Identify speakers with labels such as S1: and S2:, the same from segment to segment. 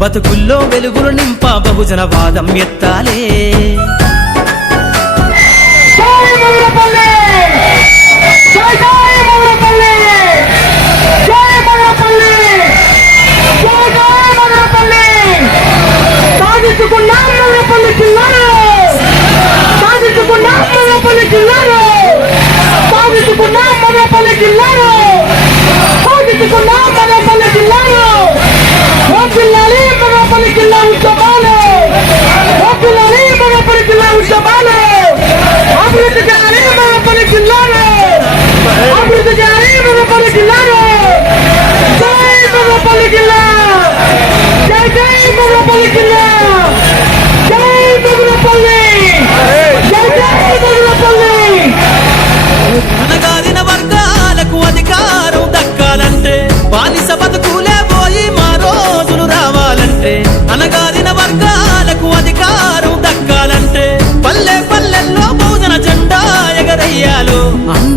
S1: బతుకుల్లో వెలుగులు నింప బహుజన వాదం ఎత్తాలే.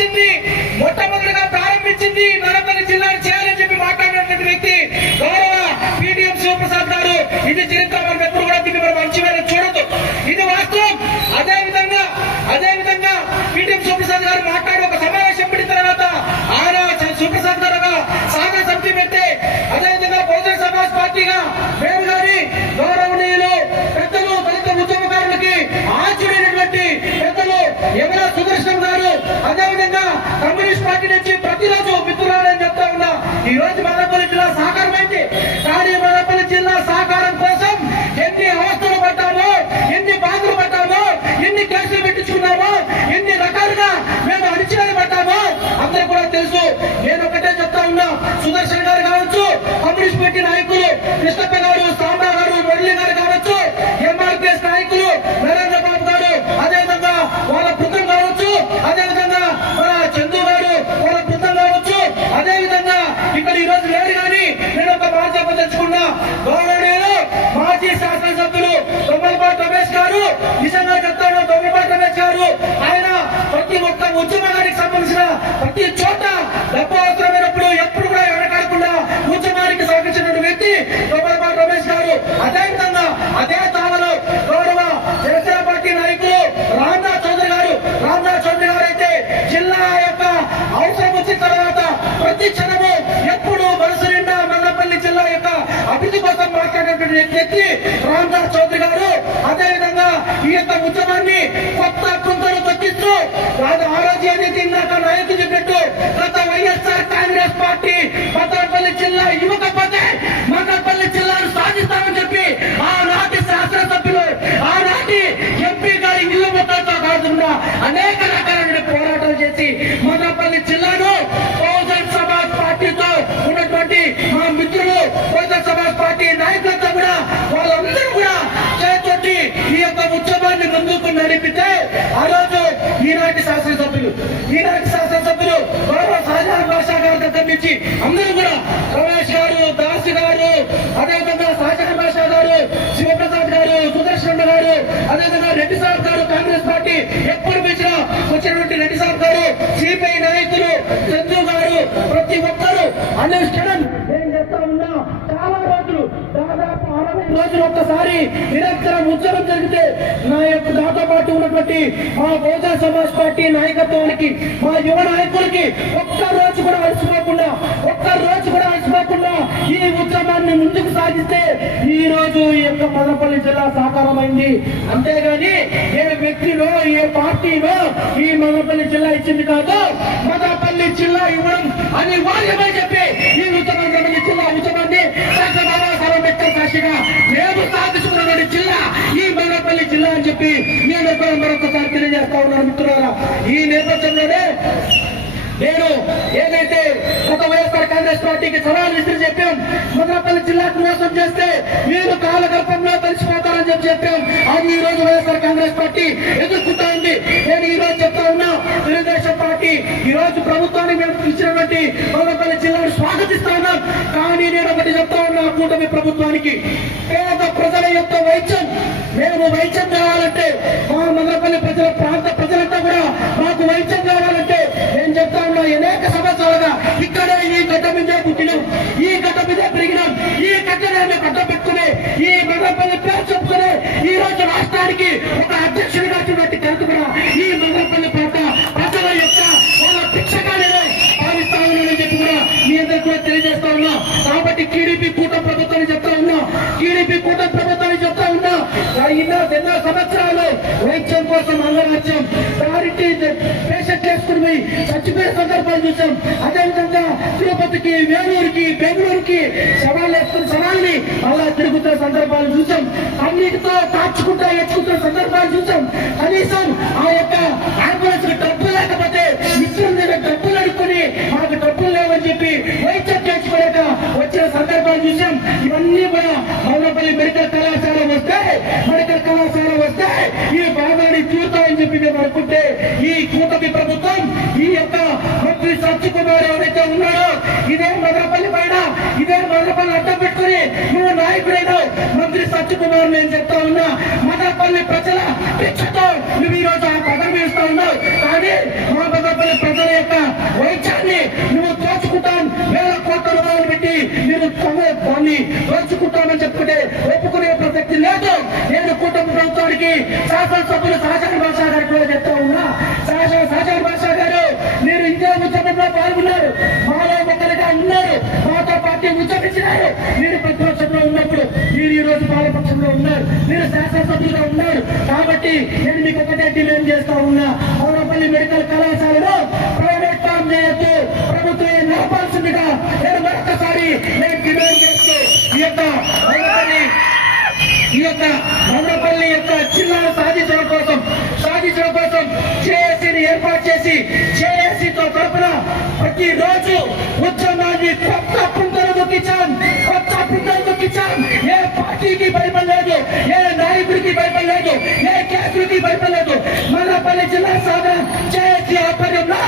S2: వచ్చింది. మొట్టమొదటిగా ప్రారంభించింది ఈ మదనపల్లి జిల్లాని చేయాలని చెప్పి మాట్లాడినటువంటి వ్యక్తి గౌరవ పీడిఎం శివప్రసాద్ గారు. ఇది చరిత్ర మనం ఎప్పుడు కూడా దీన్ని మనం మంచి మీద చూడదు ఇది వాస్తవం అదే విధంగా అదే విధంగా పీడిఎం శివప్రసాద్ గారు మాట్లాడి ఒక సమావేశం పెట్టిన తర్వాత ఆయన శివప్రసాద్ గారు ఒక సాగర సమితి పెట్టి అదే విధంగా బహుజన సమాజ్ పార్టీగా మేము గాని గౌరవనీయులు పెద్దలు దళిత ఉద్యమకారులకి ఆశ్చర్యమైనటువంటి పెద్దలు యమల సుదర్శన్ గారు అదే విధంగా కమ్యూనిస్ట్ పార్టీ నుంచి ఉద్యమానికి ప్రతి చోట డబ్బు అవసరమైనప్పుడు ఎప్పుడు కూడా వెనకాడకుండా ఉద్యమానికి సహకరించినటువంటి వ్యక్తి దొమ్మలపాటి రమేష్ గారు. అదే విధంగా అదే తావలో గౌరవ జనసేన పార్టీ నాయకులు రామ్నాథ్ చౌదరి గారు. రామ్నాథ్ చౌదరి గారు అయితే జిల్లా యొక్క అవసరం వచ్చిన తర్వాత ప్రతి క్షణము ఎప్పుడు మనసు నిండా మల్లపల్లి జిల్లా యొక్క అభివృద్ధి కోసం మాట్లాడినటువంటి వ్యక్తి రామ్నాథ్ చౌదరి గారు. అదే విధంగా ఈ యొక్క ఉద్యమాన్ని కొత్త పుంతలు తగ్గిస్తూ రాజు ఇందాక నాయకులు చెప్పినట్టు గత వైఎస్ఆర్ కాంగ్రెస్ పార్టీ మదనపల్లి జిల్లా ఇవ్వకపోతే మదనపల్లి జిల్లాను సాధిస్తామని చెప్పి ఆనాటి శాసనసభ్యులు ఆనాటి ఎంపీ గారి ఇల్లు మొత్తంతో కాకుండా అనేక రకాలైన పోరాటాలు చేసి మదనపల్లి జిల్లాను నుంచి అందరూ కూడా రమేష్ గారు దాస్ గారు అదేవిధంగా సాగర్ భాష గారు శివప్రసాద్ గారు సుదర్శన్ గారు అదేవిధంగా రెడ్డి సార్ గారు కాంగ్రెస్ పార్టీ ఎప్పుడు పిలిచినా వచ్చినటువంటి రెడ్డి సార్ గారు సిపిఐ నాయకులు చంద్రు గారు ప్రతి ఒక్కరు అనుష్ఠానం నేను చెప్తా ఉన్నా చాలా రోజులు దాదాపు అరవై రోజులు ఒక్కసారి నిరంతరం ఉద్యమం జరిగితే నా యొక్క నాతో పాటు ఉన్నటువంటి మా బహుజన సమాజ్ పార్టీ నాయకత్వానికి మా యువ నాయకులకి ఒక్క రోజు కూడా అలసిపోకుండా ఒక్క రోజు కూడా అలసిపోకుండా ఈ ఉద్యమాన్ని ముందుకు సాగిస్తే ఈ రోజు ఈ యొక్క మదనపల్లి జిల్లా సాకారమైంది. అంతేగాని ఏ వ్యక్తిలో ఏ పార్టీలో ఈ మదనపల్లి జిల్లా ఇచ్చింది కాదు మదనపల్లి జిల్లా ఇవ్వడం అనివార్యమని చెప్పి ఈ ఉద్యమం జిల్లా ఉద్యమాన్ని సాక్షిగా చెప్పి నేను కూడా మరొకసారి తెలియజేస్తా ఉన్నాను మిత్రులారా. ఈ నేపథ్యంలోనే నేను ఏదైతే ఒక వైఎస్ఆర్ కాంగ్రెస్ పార్టీకి సవాల్ విసిరి చెప్పాం ముద్రపల్లి జిల్లాకు మోసం చేస్తే మీరు కాలగర్భంలో తెలిసిపోతారని చెప్పి చెప్పాం. అది ఈ రోజు వైఎస్ఆర్ కాంగ్రెస్ పార్టీ ఎదుర్కొంటా ఉంది నేను ఈ రోజు చెప్తా ఉన్నా తెలుగుదేశం పార్టీ ఈ రోజు ప్రభుత్వాన్ని మేము ఇచ్చినటువంటి ముద్రపల్లి జిల్లాను స్వాగతిస్తా ఉన్నాం. కానీ నేను ఒకటి చెప్తా కూటమి ప్రభుత్వానికి. పేద ప్రజల యొక్క వైద్యం. మేము వైద్యం కావాలంటే మా మదనపల్లి ప్రజల ప్రాంత ప్రజలంతా కూడా మాకు వైద్యం కావాలంటే నేను చెప్తా ఉన్నా అనేక సంవత్సరాలుగా ఇక్కడే ఈ గడ్డ మీదే పుట్టినాం. ఈ గడ్డ మీదే పెరిగినాం. ఈ గడ్డనే గడ్డ పెట్టుకునే ఈ మదనపల్లి పేరు చెప్పుకునే ఈ రోజు రాష్ట్రానికి ఒక అధ్యక్షుడిగా చూడటి కనుక ఈ మదనపల్లి ప్రాంత ప్రజల యొక్క వాళ్ళ భిక్షగానే భావిస్తా ఉన్నానని చెప్పి కూడా మీ అందరికీ కూడా తెలియజేస్తా ఉన్నా కాబట్టి టీడీపీ కూటమి ప్రభుత్వాన్ని చెప్తా ఉన్నా టీడీపీ కూటమి ప్రభుత్వాన్ని చెప్తా ఉన్నా ఎన్నో ఎన్నో సంవత్సరాలు కోసం అందరం వచ్చాం. దారికి పేషెంట్ చేసుకుని పోయి చచ్చిపోయే సందర్భాలు చూసాం. అదేవిధంగా తిరుపతికి వేలూరుకి బెంగళూరుకి శవాలు వేసుకున్న శవాల్ని అలా తిరుగుతున్న సందర్భాలు చూసాం. అన్నిటితో కాచుకుంటా ఎచ్చుకుంటున్న సందర్భాలు చూసాం. కనీసం ఆ యొక్క ఈ కూటమి ప్రభుత్వం ఈ యొక్క మంత్రి సత్యకుమార్ ఎవరైతే ఉన్నాడో ఇదే మదనపల్లి పైన ఇదే మదనపల్లి అడ్డం పెట్టుకుని నువ్వు నాయకుడైనావు మంత్రి సత్యకుమార్ నేను చెప్తా ఉన్నా మదనపల్లి ప్రజల భిక్షతో నువ్వు ఈ రోజు ఆ పదవి వేస్తా ఉన్నావు. కానీ మా మదనపల్లి ప్రజల యొక్క వైద్యాన్ని నువ్వు దోచుకుంటాం వేల కోట్ల రూపాయలు పెట్టి మీరు తమ- దాన్ని దోచుకుంటామని చెప్పుకుంటే ఒప్పుకునే ప్రసక్తి లేదు. నేను కుటుంబ ప్రభుత్వానికి శాసనసభ్యులు సహజ భాష గారు కూడా చెప్తా ఉన్నా సహచార సహచార భాష గారు మీరు ఇదే ఉద్యమంలో పాల్గొన్నారు మాలో ఒకరిగా ఉన్నారు మాతో పార్టీ ఉద్యమించినారు మీరు ప్రతిపక్షంలో ఉన్నప్పుడు మీరు ఈ రోజు పాలపక్షంలో ఉన్నారు. మీరు శాసనసభ్యులుగా ఉన్నారు. కాబట్టి నేను మీకు ఒకటే డిమాండ్ చేస్తా ఉన్నా. అవరపల్లి మెడికల్ కళాశాలలో ప్రైవేట్ ఫామ్ చేయొద్దు ప్రభుత్వం నడపాల్సిందిగా నేను మరొకసారి నేను డిమాండ్ చేస్తూ ఈ యొక్క ఈ యొక్క మండపల్లి యొక్క జిల్లాను సాధించడం కోసం సాధించడం కోసం జేఏసీని ఏర్పాటు చేసి జేఏసీతో తరపున ప్రతి రోజు ఉద్యమాన్ని లేదు ఏ నాయకుడికి భయపడలేదు. ఏ కేసులకి భయపడలేదు. మండపల్లి జిల్లా సాధన చేసి ఆధ్వర్యంలో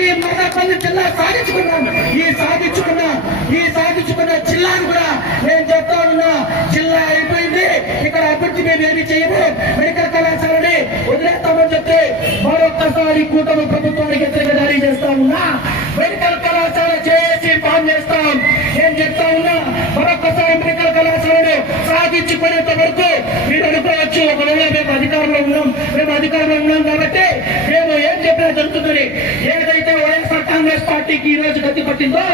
S2: ఈ మండపల్లి జిల్లా సాధించుకున్నాం. ఈ సాధించుకున్న ఈ సాధించుకున్న జిల్లాను కూడా నేను చెప్తా ఉన్నా. జిల్లా అయిపోయింది. ఇక్కడ అభివృద్ధి మేము ఏమి చేయము. మెడికల్ కళాశాలని వదిలేస్తామని చెప్తే మరొక్కసారి కూటమి ప్రభుత్వానికి వ్యతిరేక జారీ చేస్తా ఉన్నా. మెడికల్ కళాశాల చేసి పాన్ చేస్తాం. నేను చెప్తా ఉన్నా. మరొక్కసారి మెడికల్ కళాశాలను సాధించుకునేంత వరకు మీరు అనుకోవచ్చు ఒకవేళ మేము అధికారంలో ఉన్నాం మేము అధికారంలో ఉన్నాం కాబట్టి మేము ఏం చెప్పినా జరుగుతుంది ఏదైతే వైఎస్ఆర్ కాంగ్రెస్ పార్టీకి ఈ రోజు గతి పట్టిందో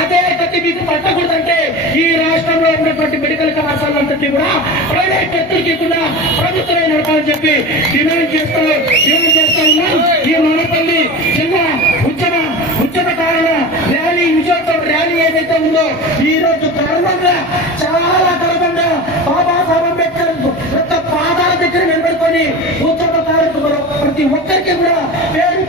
S2: అదే గతి మీకు పట్టకూడదంటే ఈ రాష్ట్రంలో ఉన్నటువంటి మెడికల్ కళాశాలంతటి కూడా ప్రైవేట్ వ్యక్తులకి కూడా ప్రభుత్వమే నడపాలని చెప్పి డిమాండ్ చేస్తూ డిమాండ్ చేస్తా ఉన్నాం. ఈ మనపల్లి జిల్లా ఉద్యమ ఏదైతే ఉందో ఈ రోజు గర్వంగా చాలా గర్వంగా బాబాసాహెబ్ అంబేద్కర్ యొక్క పాదాల దగ్గర నిలబడుకొని ఉద్యమకారులకు మనం ప్రతి ఒక్కరికి కూడా పేరు